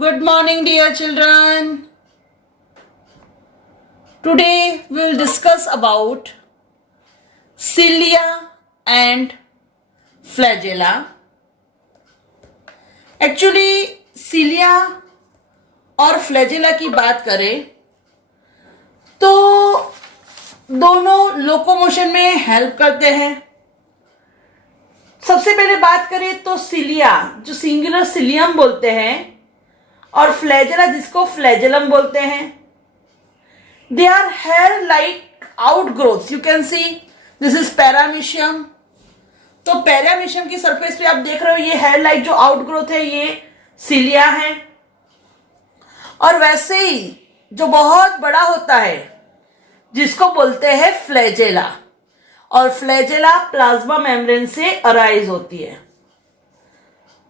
Good morning, dear children. Today we will discuss about cilia and flagella. Actually, cilia और flagella की बात करें तो दोनों लोकोमोशन में हेल्प करते हैं. सबसे पहले बात करें तो सिलिया, जो सिंगुलर सिलियम बोलते हैं, और फ्लैजेला जिसको फ्लैजेलम बोलते हैं. They are hair like outgrowths. You can see this is paramecium. तो पैरामीशियम की सरफेस पे आप देख रहे हो ये हेयर लाइक जो आउटग्रोथ है ये सिलिया है. और वैसे ही जो बहुत बड़ा होता है जिसको बोलते हैं फ्लैजेला, और फ्लैजेला प्लाज्मा मेम्ब्रेन से अराइज होती है.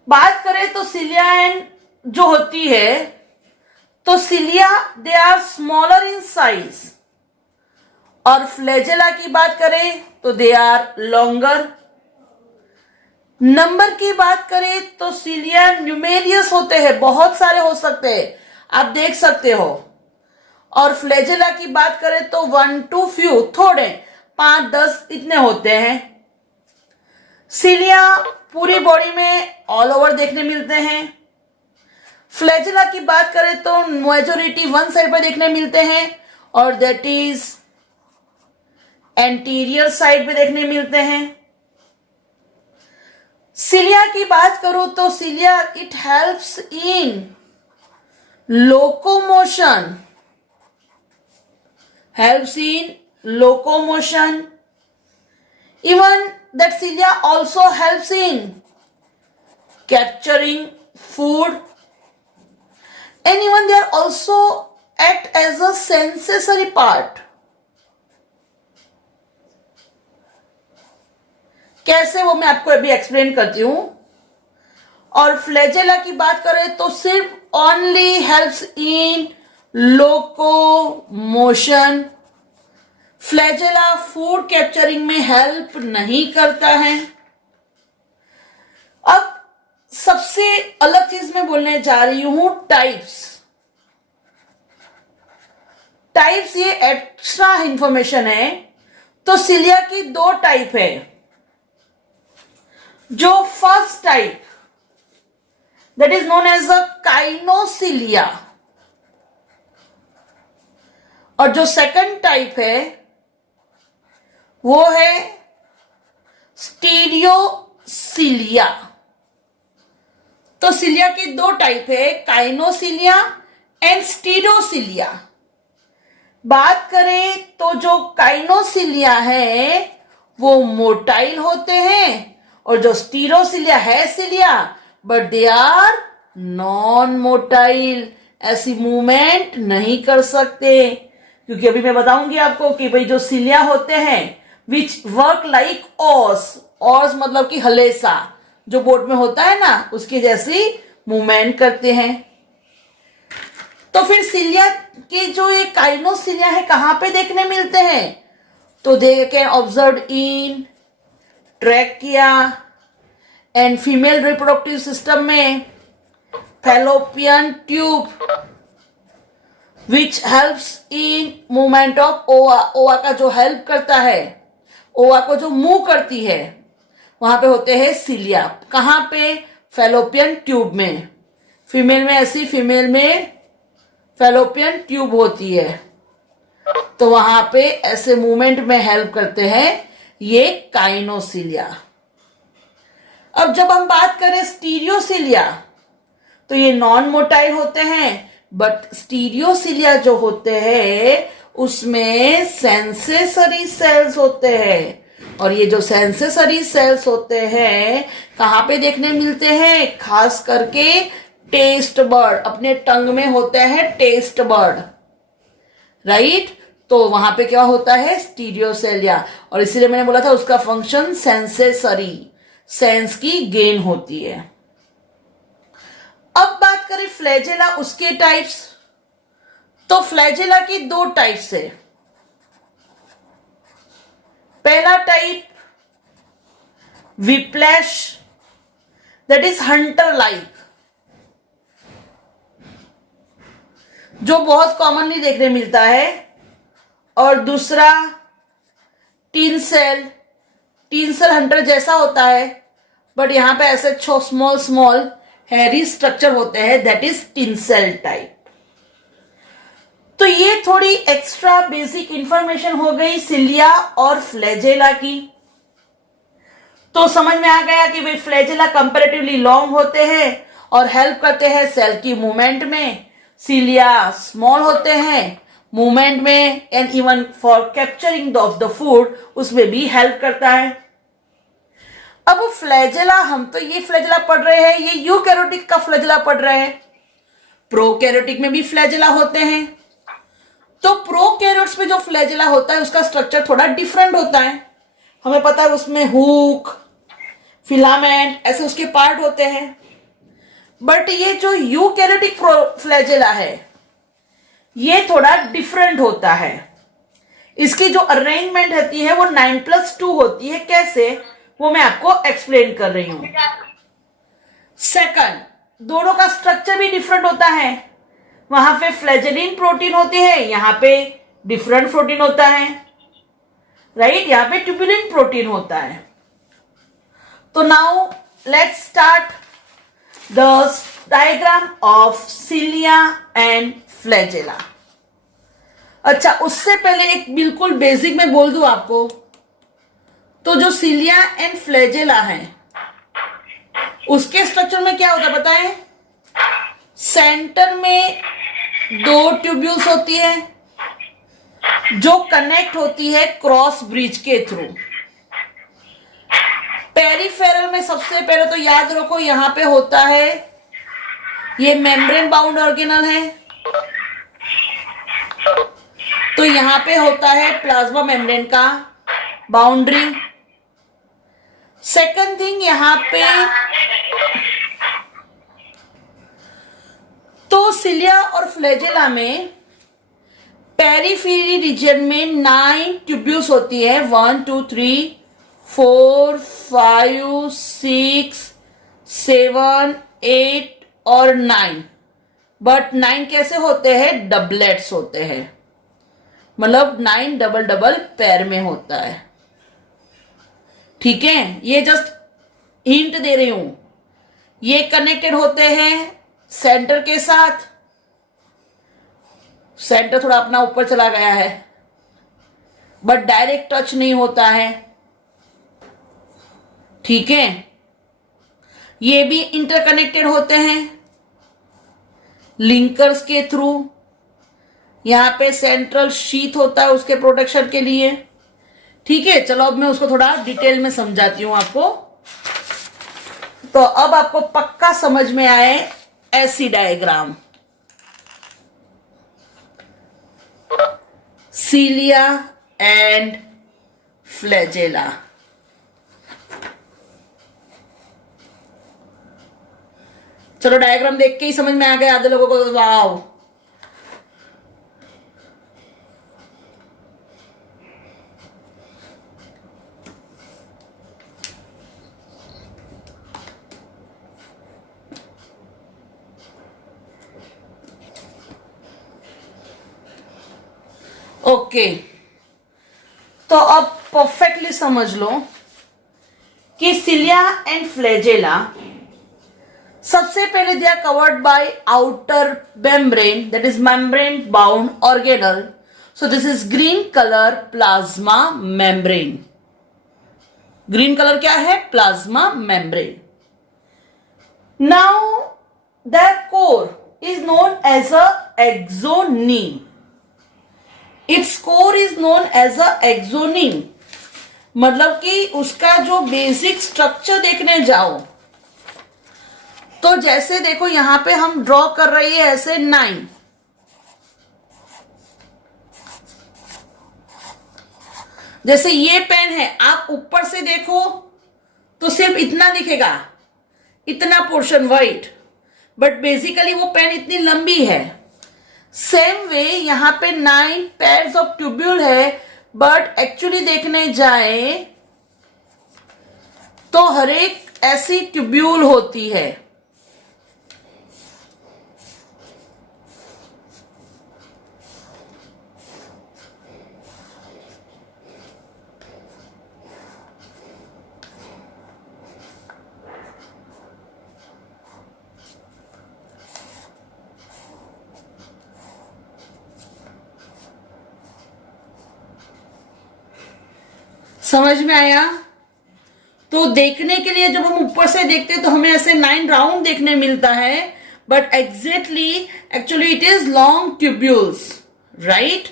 बात करें तो सिलिया एंड जो होती है तो cilia they are smaller in size, और फ्लैजेला की बात करें तो दे आर लॉन्गर. नंबर की बात करें तो सिलिया न्यूमेरियस होते हैं, बहुत सारे हो सकते हैं, आप देख सकते हो. और फ्लैजेला की बात करें तो 1 to few, थोड़े 5-10 इतने होते हैं. सिलिया पूरी बॉडी में ऑल ओवर देखने मिलते हैं. फ्लैजेला की बात करें तो मेजोरिटी वन साइड पर देखने मिलते हैं, और दैट इज एंटीरियर साइड पे देखने मिलते हैं. सिलिया की बात करूं तो cilia it helps in locomotion, helps in locomotion. Even that cilia also helps in capturing food, and even they are also act as a sensory part. कैसे वो मैं आपको अभी एक्सप्लेन करती हूं. और फ्लैजेला की बात करें तो सिर्फ only helps in locomotion. Flagella food capturing में हेल्प नहीं करता है. अब सबसे अलग चीज मैं बोलने जा रही हूं, टाइप्स. टाइप्स ये एक्स्ट्रा इंफॉर्मेशन है. तो सिलिया की 2 टाइप है. जो first type that is known as a काइनोसिलिया, और जो सेकंड टाइप है वो है स्टीरियोसिलिया. तो सिलिया की 2 टाइप है, काइनोसिलिया एंड स्टीरियोसिलिया. बात करें तो जो काइनोसिलिया है वो मोटाइल होते हैं, और जो स्टीरियोसिलिया है cilia but they are non motile. ऐसी मूवमेंट नहीं कर सकते, क्योंकि अभी मैं बताऊंगी आपको कि भाई जो सिलिया होते हैं विच वर्क लाइक ऑर्स. ऑर्स मतलब कि हलेसा जो बोट में होता है ना, उसकी जैसी मूवमेंट करते हैं. तो फिर सिलिया के जो ये काइनोसिलिया है कहां पे देखने मिलते हैं, तो they can observe in trachea and female reproductive system में fallopian tube which helps in movement of ova. Ova का जो हेल्प करता है, ओवा को जो मूव करती है, वहां पे होते हैं सिलिया. कहां पे? फैलोपियन ट्यूब में. फीमेल में ऐसी, फीमेल में फैलोपियन ट्यूब होती है, तो वहां पे ऐसे मूवमेंट में हेल्प करते हैं ये काइनोसिलिया. अब जब हम बात करें स्टीरियोसिलिया, तो ये नॉन मोटाइल होते हैं, बट स्टीरियोसिलिया जो होते हैं उसमें सेंसेसरी सेल्स होते हैं. और ये जो सेंसेसरी सेल्स होते हैं कहां पे देखने मिलते हैं? खास करके टेस्ट बर्ड, अपने टंग में होते हैं टेस्ट बर्ड, राइट. तो वहां पे क्या होता है? स्टीरियोसिलिया. और इसीलिए मैंने बोला था उसका फंक्शन सेंसेसरी, सेंस की गेन होती है. अब बात करें फ्लैजेला, उसके टाइप्स. तो फ्लैजेला की 2 टाइप्स है. पहला type whiplash, that is Hunter like. जो बहुत कॉमनली देखने मिलता है, और दूसरा टीन सेल हंटर जैसा होता है, बट यहां पे ऐसे स्मॉल स्मॉल हैरी स्ट्रक्चर होते हैं, that is teen cell type. तो ये थोड़ी एक्स्ट्रा बेसिक इंफॉर्मेशन हो गई सिलिया और फ्लैजेला की। तो समझ में आ गया कि भाई फ्लैजेला कंपैरेटिवली लॉन्ग होते हैं और हेल्प करते हैं सेल की मूवमेंट में, सिलिया स्मॉल होते हैं मूवमेंट में, and even for capturing of the food उसमें भी हेल्प करता है। अब फ्लैजेला, हम तो ये फ्लैजेला पढ़ रहे हैं, ये यूकैरियोटिक का फ्लैजेला पढ़ रहे हैं। प्रोकैरियोटिक में भी फ्लैजेला होते हैं। तो प्रोकैरियोट्स में जो फ्लैजेला होता है उसका स्ट्रक्चर थोड़ा डिफरेंट होता है। हमें पता है उसमें हुक, फिलामेंट, ऐसे उसके पार्ट होते हैं। बट ये जो यूकैरियोटिक फ्लैजेला है ये थोड़ा डिफरेंट होता है। इसकी जो अरेंजमेंट होती है वो 9+2 होती है। कैसे, वो मैं आपको एक्सप्लेन कर रही हूं। सेकंड, दोनों का स्ट्रक्चर भी डिफरेंट होता है। वहां पे फ्लैजेलिन प्रोटीन होती है, यहां पे डिफरेंट प्रोटीन होता है, राइट, यहां पे ट्यूबुलिन प्रोटीन होता है। तो now let's start the diagram of cilia and flagella. अच्छा, उससे पहले एक बिल्कुल बेसिक में बोल दूं आपको, तो जो सिलिया एंड फ्लैजेला है उसके स्ट्रक्चर में क्या होता है पता है? सेंटर में 2 ट्यूब्यूल्स होती है जो कनेक्ट होती है क्रॉस ब्रिज के थ्रू। पेरिफेरल में सबसे पहले तो याद रखो यहां पे होता है, ये मेम्ब्रेन बाउंड ऑर्गेनल है, तो यहां पे होता है प्लाज्मा मेम्ब्रेन का बाउंड्री। सेकंड थिंग, यहां पे तो सिलिया और फ्लैजेला में पेरिफेरी रीजन में 9 ट्यूब्यूल्स होती है, 1 2 3 4 5 6 7 8 और 9। बट 9 कैसे होते हैं? डबलेट्स होते हैं, मतलब 9 डबल डबल पैर में होता है। ठीक है, ये जस्ट हिंट दे रही हूं। ये कनेक्टेड होते हैं सेंटर के साथ। सेंटर थोड़ा अपना ऊपर चला गया है बट डायरेक्ट टच नहीं होता है। ठीक है, ये भी इंटरकनेक्टेड होते हैं लिंकर्स के थ्रू। यहां पे सेंट्रल शीथ होता है उसके प्रोटेक्शन के लिए। ठीक है, चलो अब मैं उसको थोड़ा डिटेल में समझाती हूं आपको, तो अब आपको पक्का समझ में आए ऐसी डायग्राम। Cilia and flagella. चलो डायग्राम देख के ही समझ में आ गया आधे लोगों को, वाव। ओके, तो अब परफेक्टली समझ लो कि सिलिया एंड फ्लैजेला सबसे पहले they are covered by outer membrane, that is membrane bound organelle. So this is green colour plasma membrane. Green colour क्या है? Plasma membrane. Now the core is known as a axoneme. Its core is known as a axoneme, मतलब कि उसका जो basic structure देखने जाओ तो जैसे देखो यहां पे हम ड्रॉ कर रहे हैं ऐसे 9, जैसे ये पेन है, आप ऊपर से देखो तो सिर्फ इतना दिखेगा, इतना पोर्शन वाइट, बट बेसिकली वो पेन इतनी लंबी है। सेम वे यहां पे 9 पेयर्स ऑफ ट्यूब्यूल है, बट एक्चुअली देखने जाए तो हर एक ऐसी ट्यूब्यूल होती है। समझ में आया? तो देखने के लिए जब हम ऊपर से देखते हैं तो हमें ऐसे 9 राउंड देखने मिलता है, but actually it is long tubules, right?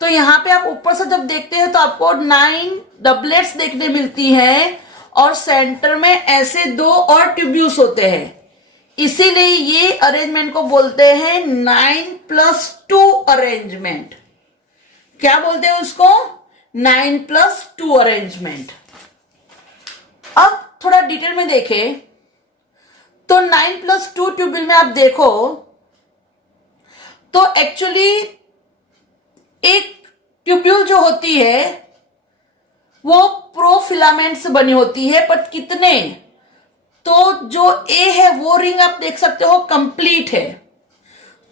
तो यहां पे आप ऊपर से जब देखते हैं तो आपको 9 डबलेट्स देखने मिलती है और सेंटर में ऐसे 2 और ट्यूब्यूल्स होते हैं। इसीलिए ये अरेंजमेंट को बोलते हैं 9+2 अरेंजमेंट। क्या बोलते हैं उसको? 9+2 अरेंजमेंट। अब थोड़ा डिटेल में देखें तो 9+2 ट्यूब्यूल में आप देखो तो एक्चुअली एक ट्यूब्यूल जो होती है वो प्रोफिलामेंट से बनी होती है, बट कितने? तो जो ए है वो रिंग आप देख सकते हो कंप्लीट है।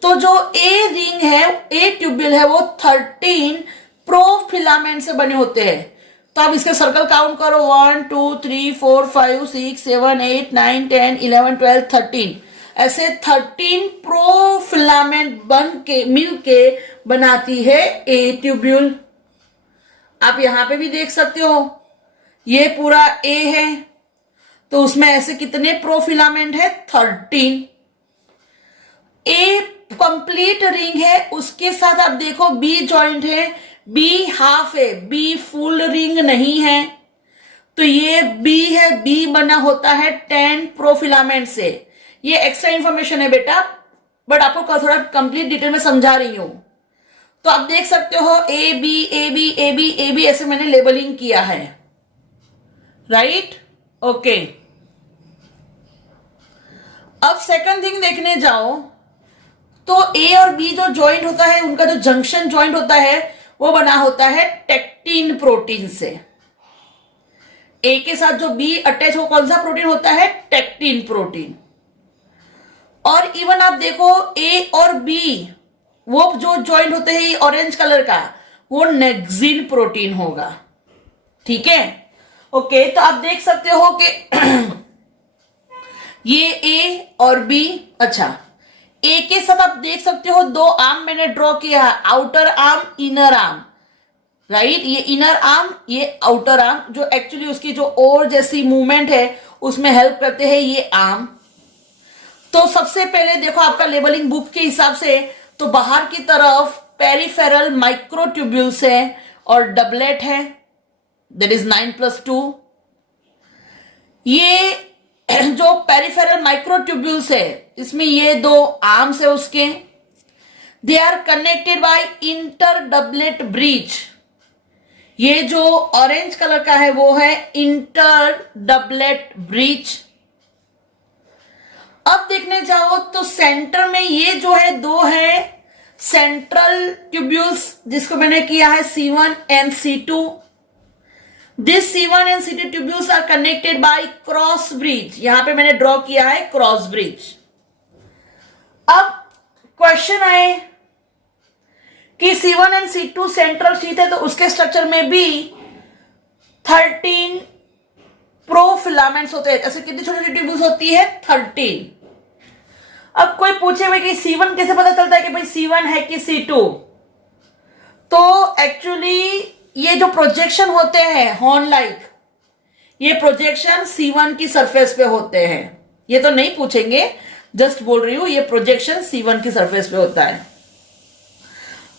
तो जो ए रिंग है, ए ट्यूब्यूल है, वो 13 प्रोफिलामेंट से बने होते हैं। तो आप इसके सर्कल काउंट करो, 1 2 3 4 5 6 7 8 9 10 11 12 13, ऐसे 13 प्रोफिलामेंट बन के मिलके बनाती है ए ट्यूब्यूल। आप यहां पे भी देख सकते हो, ये पूरा ए है तो उसमें ऐसे कितने प्रोफिलामेंट है? 13। ए कंप्लीट रिंग है, उसके साथ आप देखो बी जॉइंट है, बी हाफ है, बी फुल रिंग नहीं है। तो ये बी है, बी बना होता है 10 प्रोफिलामेंट से। ये एक्स्ट्रा इंफॉर्मेशन है बेटा, बट आपको थोड़ा कंप्लीट डिटेल में समझा रही हूं। तो आप देख सकते हो A B A B A B A B, ऐसे मैंने लेबलिंग किया है, राइट? ओके। अब सेकंड थिंग देखने जाओ तो ए और बी जो ज्वाइंट होता है, उनका जो जंक्शन ज्वाइंट होता है वो बना होता है टेक्टिन प्रोटीन से। ए के साथ जो बी अटैच हो, कौन सा प्रोटीन होता है? टेक्टिन प्रोटीन। और इवन आप देखो ए और बी वो जो ज्वाइंट होते हैं ऑरेंज कलर का, वो नेक्सिन प्रोटीन होगा, ठीक है? ओके। तो आप देख सकते हो कि ये ए और बी। अच्छा, ए के साथ आप देख सकते हो 2 आर्म मैंने ड्रॉ किया है, outer arm, inner arm, right? ये इनर आर्म, ये आउटर आर्म, जो एक्चुअली उसकी जो ओर जैसी मूवमेंट है उसमें हेल्प करते हैं ये आर्म। तो सबसे पहले देखो आपका लेबलिंग बुक के हिसाब से, तो बाहर की तरफ पेरिफेरल माइक्रोट्यूब्यूल्स है और डबलेट है, दैट इज 9+2। ये जो पेरिफेरल माइक्रोट्यूब्यूल्स है, इसमें ये 2 आर्म्स है उसके, they are connected by inter doublet bridge. ये जो ऑरेंज कलर का है वो है इंटर डबलेट ब्रिज। अब देखने जाओ तो सेंटर में ये जो है 2 है सेंट्रल ट्यूब्यूल्स, जिसको मैंने किया है C1 and C2। This C1 and C2 tubules are connected by cross bridge. यहां पे मैंने ड्रॉ किया है क्रॉस ब्रिज। अब क्वेश्चन आए कि C1 and C2 central sheet है, तो उसके स्ट्रक्चर में भी 13 प्रोफिलामेंट्स होते हैं। ऐसे कितनी छोटी छोटी ट्यूब्यूल्स होती है? 13। अब कोई पूछे भाई कि C1 कैसे पता चलता है कि भाई C1 है कि C2? तो एक्चुअली ये जो प्रोजेक्शन होते हैं हॉर्न लाइक, ये प्रोजेक्शन C1 की सरफेस पे होते हैं। ये तो नहीं पूछेंगे, जस्ट बोल रही हूं, ये प्रोजेक्शन C1 की सरफेस पे होता है।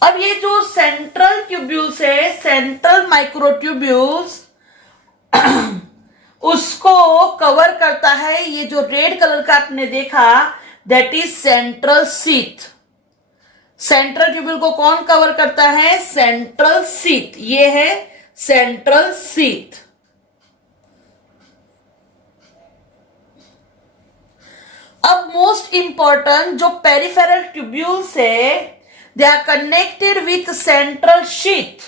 अब ये जो सेंट्रल ट्यूब्यूल्स है, सेंट्रल माइक्रोट्यूब्यूल्स, उसको कवर करता है ये जो रेड कलर का आपने देखा, that is central sheath. Central tubule को कौन कवर करता है? Central sheath. ये है सेंट्रल शीथ। अब मोस्ट इंपॉर्टेंट जो पेरिफेरल ट्यूब्यूल्स है, they are connected with central sheath.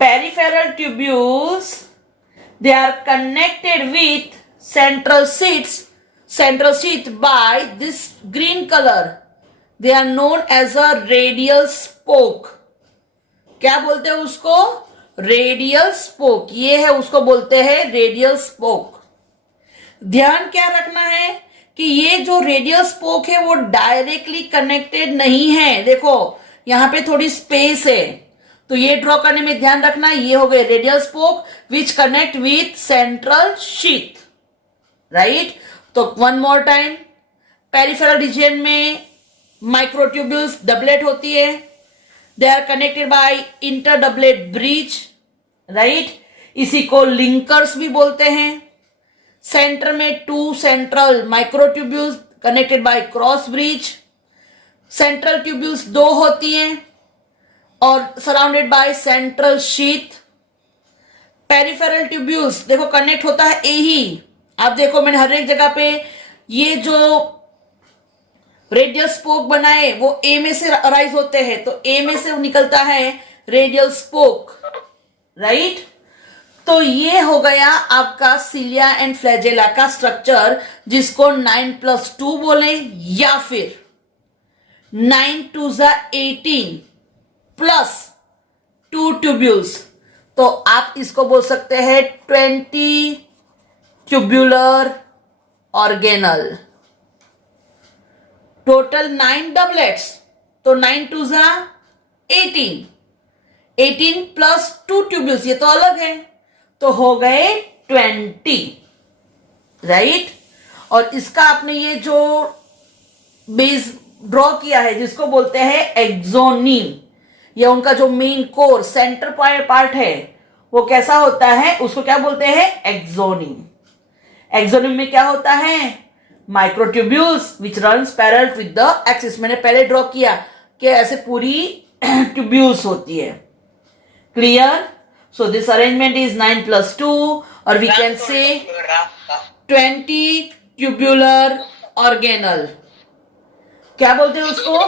Peripheral tubules, they are connected with central sheath by this green color. They are known as a radial spoke. क्या बोलते हैं उसको? Radial spoke. ये है, उसको बोलते हैं रेडियल स्पोक। ध्यान क्या रखना है कि ये जो रेडियल स्पोक है वो डायरेक्टली कनेक्टेड नहीं है। देखो यहां पे थोड़ी स्पेस है, तो ये ड्रॉ करने में ध्यान रखना, ये हो गए radial spoke which connect with central sheath, right. तो one more time, peripheral region में माइक्रोट्यूब्यूल्स डबलेट होती है, they are connected by inter doublet bridge, right. इसी को लिंकर्स भी बोलते हैं। सेंटर में two central microtubules connected by cross bridge, central tubules दो होती हैं और surrounded by central sheath. Peripheral tubules देखो कनेक्ट होता है ए ही, आप देखो मैंने हर एक जगह पे ये जो रेडियल स्पोक बनाए वो ए में से अराइज होते हैं, तो ए में से निकलता है रेडियल स्पोक, राइट। तो ये हो गया आपका सिलिया एंड फ्लैजेला का स्ट्रक्चर, जिसको 9+2 बोले या फिर 9 2 18 प्लस 2 ट्यूब्यूल्स। तो आप इसको बोल सकते हैं 20 ट्यूब्यूलर ऑर्गेनल। टोटल 9 डबलेट्स, तो 9 2 18, 18 प्लस 2 ट्यूब्यूल्स, ये तो अलग है, तो हो गए 20, राइट। और इसका आपने ये जो बेस ड्रॉ किया है जिसको बोलते हैं एक्सोनीम, ये उनका जो मेन कोर सेंटर पार्ट है वो कैसा होता है, उसको क्या बोलते हैं, एक्सोनीम। एक्सोनीम में क्या होता है, microtubules which runs parallel with the axis. मैंने पहले ड्रॉ किया कि ऐसे पूरी ट्यूब्यूल्स होती है, clear. So this arrangement is 9+2 और we can say 20 tubular organelle. क्या बोलते हैं उसको,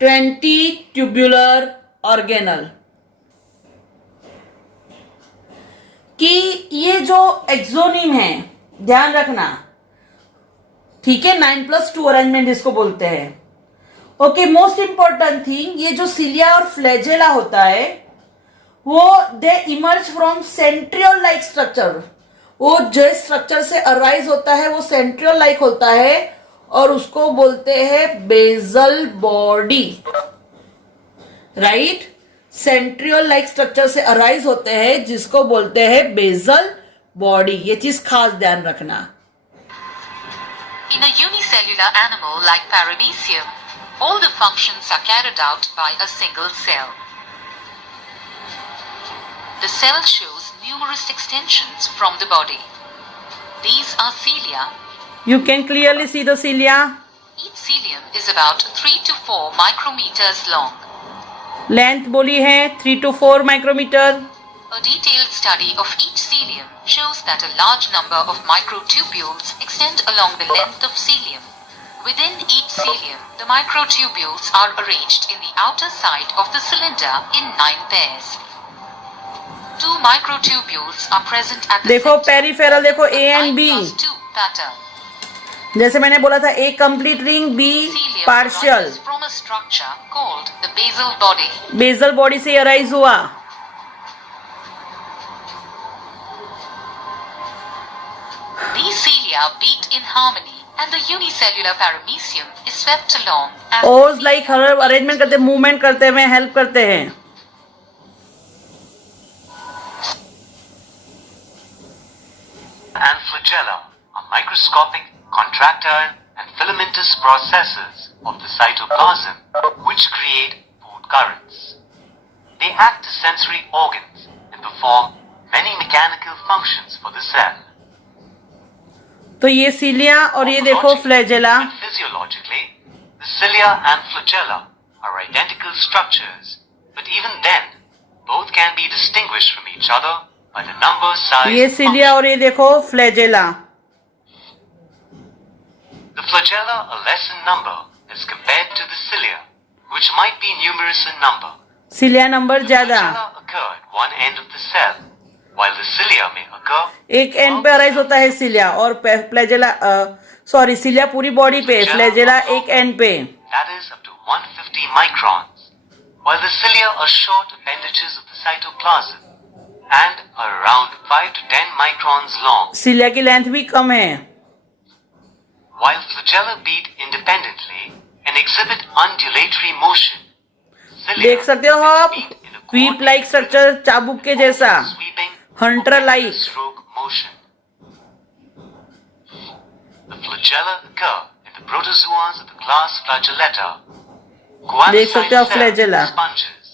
20 ट्यूब्यूलर ऑर्गेनल। कि ये जो एक्सोनीम है ध्यान रखना, ठीक है, 9+2 अरेंजमेंट इसको बोलते हैं। ओके, मोस्ट इंपॉर्टेंट थिंग, ये जो सिलिया और फ्लैजेला होता है वो they emerge from centriole like structure. वो जो स्ट्रक्चर से अराइज होता है वो सेंट्रियोल लाइक होता है और उसको बोलते हैं bezel body, right. Centriole like structure से अराइज होते हैं जिसको बोलते हैं बेजल बॉडी। ये चीज खास ध्यान रखना। In a unicellular animal like Paramecium, all the functions are carried out by a single cell. The cell shows numerous extensions from the body. These are cilia. You can clearly see the cilia. Each cilium is about 3 to 4 micrometers long. Length बोली है 3 to 4 micrometer. A detailed study of each cilium shows that a large number of microtubules extend along the length of cilium. Within each cilium, the microtubules are arranged in the outer side of the cylinder in 9 pairs. 2 microtubules are present at the देखो center. Peripheral देखो A and B, 9+2 pattern. जैसे मैंने बोला था A complete ring, B Cilium partial. arises from a structure called the basal body. Bezel body से arise हुआ। These cilia beat in harmony and the unicellular paramecium is swept along as ओज like हर arrangement करते, movement करते हुए help करते हैं। And flagella are microscopic, contractile and filamentous processes of the cytoplasm which create food currents. They act as sensory organs and perform many mechanical functions for the cell. तो ये cilia और ये देखो flagella. And physiologically, the cilia and flagella are identical structures, but even then, both can be distinguished from each other by the number, size, ये cilia और ये देखो flagella. The flagella are less in number as compared to the cilia, which might be numerous in number. Cilia number ज्यादा, Flagella occur at one end of the cell, while the cilia may occur एक and पे arise होता है cilia और flagella, sorry cilia पूरी body पे, flagella एक and पे। that is up to 150 microns, while the cilia are short appendages of the cytoplasm and are around 5 to 10 microns long. Cilia की लेंथ भी कम है। While flagella beat independently and exhibit undulatory motion, देख सकते हो आप, weep like structure, चाबुक के जैसा, Hunter like. stroke motion. The flagella occur in the protozoans of the class Flagellata. देख सकते हो आप Coancide cells, flagella। sponges,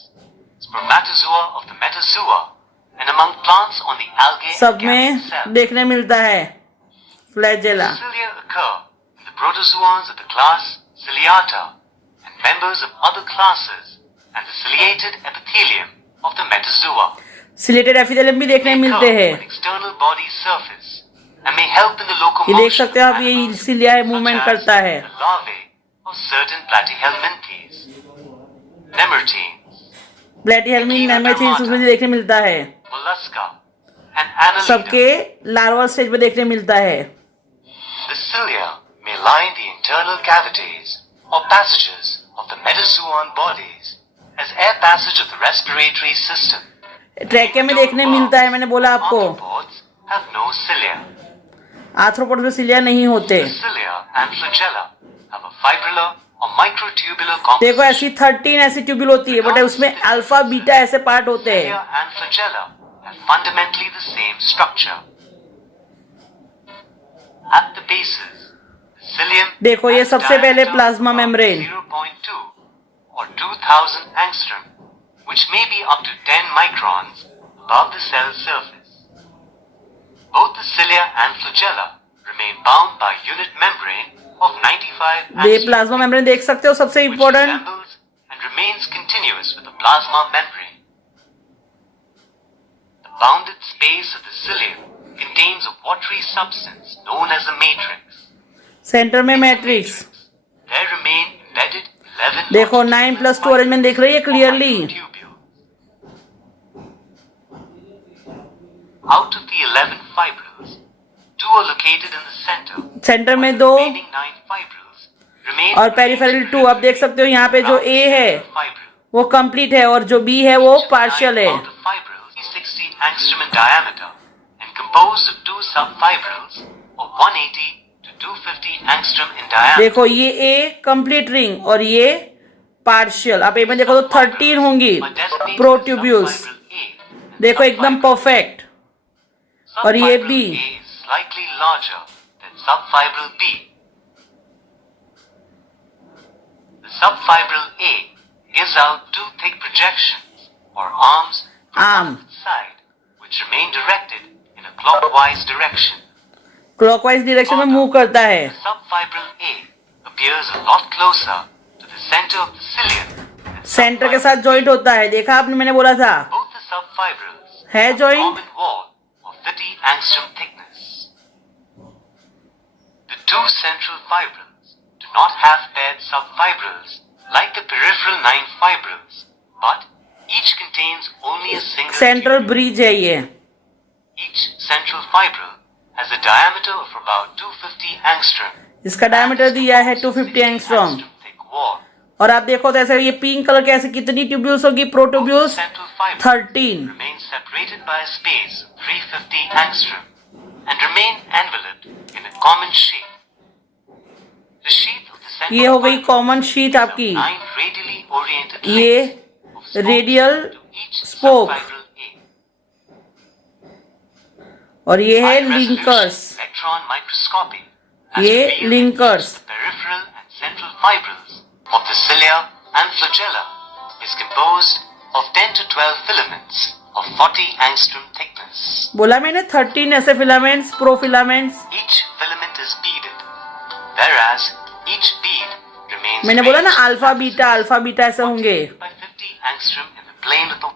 spermatozoa of the metazoa, and among plants on the algae सब and में gamet cells. देखने मिलता है flagella. Cilia occur in the protozoans of the class Ciliata and members of other classes and the ciliated epithelium of the metazoa. Chelated epithelium भी देखने They मिलते occur हैं। on external body surface and may help in the ये locomotion देख सकते हो आप, of ये animals इसीलिए such मूवमेंट as करता है। the larvae of certain platyhelminthes, nemerteins, प्लेटिहेल्मिन नेमेथिस उसमें भी देखने मिलता है। mollusca, and annelida. सबके लार्वल स्टेज में देखने मिलता है। The cilia may line the internal cavities or passages of the metazoan bodies as air passage of the respiratory system. Trachea में देखने मिलता है, मैंने बोला आपको। Arthropods have no cilia. Arthropods में सिलिया नहीं होते। The cilia and flagella have a fibrillar or microtubular composition. देखो ऐसी 13 ऐसी ट्यूब्यूल होती है, बट उसमें अल्फा बीटा ऐसे पार्ट होते Cilia हैं। and flagella have fundamentally the same structure. At the bases, the cilium देखो ये has a सबसे पहले diameter plasma of membrane. 0.2 or 2000 angstrom, which may be up to 10 microns above the cell surface. Both the cilia and flagella remain bound by unit membrane of 95 ये angstrom, plasma membrane देख सकते हो, सबसे which important. resembles and remains continuous with the plasma membrane. The bounded space of the cilium contains a watery substance known as a matrix. Centre में In the matrix matrix, there remain embedded 11 देखो 9+2 arrangement देख रही है clearly. microtubules. Out of the 11 fibrils, 2 are located in the center. Centre में while the दो remaining 9 fibrils remain और peripheral 2। आप देख सकते हो यहाँ पे जो ए है वो कंप्लीट है और जो बी है वो पार्शियल है। Outer fibrils is 60 angstrom in diameter and composed of 2 subfibrils of 180 to 250 angstrom in diameter. देखो ये ए कंप्लीट रिंग और ये पार्शियल। आप ए में देखो तो 13 होंगी प्रोट्यूब्यूल्स। देखो एकदम परफेक्ट। और ये Subfibril B. A is slightly larger than subfibril B. The subfibril A gives out 2 thick projections or arms from Arm. opposite side, which remain directed in a clockwise direction. Clockwise direction में move करता है। The subfibril A appears a lot closer to the center of the cilium. than centre के subfibril साथ joint होता है, देखा आपने, मैंने बोला था Both the subfibrils है have a joint? common wall of 50 angstrom thickness. The 2 central fibrils do not have paired subfibrils like the peripheral 9 fibrils, but each contains only a single central tube. Bridge है ये। Each central fibril has a diameter of about 250 angstrom. इसका diameter दिया है 250 angstrom. thick wall. और आप देखो तो ऐसे ये पिंक कलर के ऐसे कितनी ट्यूब्यूल्स होगी प्रोट्यूब्यूल्स? Central fibrils 13। remain separated by a space of 350 angstrom and remain enveloped in a common sheath. The sheath of the central ये हो गई fibril कॉमन शीट आपकी। 9 radially oriented ये links of spokes radial to each spoke। subfibril A. और ये है High resolution linkers. electron microscopy has ये revealed linkers। that the peripheral and central fibrils of the cilia and flagella is composed of 10 to 12 filaments of 40 angstrom thickness. बोला मैंने 13 ऐसे filaments, प्रोफिलामेंट्स। Each filament is beaded, whereas each bead remains मैंने बोला ना ranged alpha beta ऐसे होंगे। by 50 angstrom in the plane of the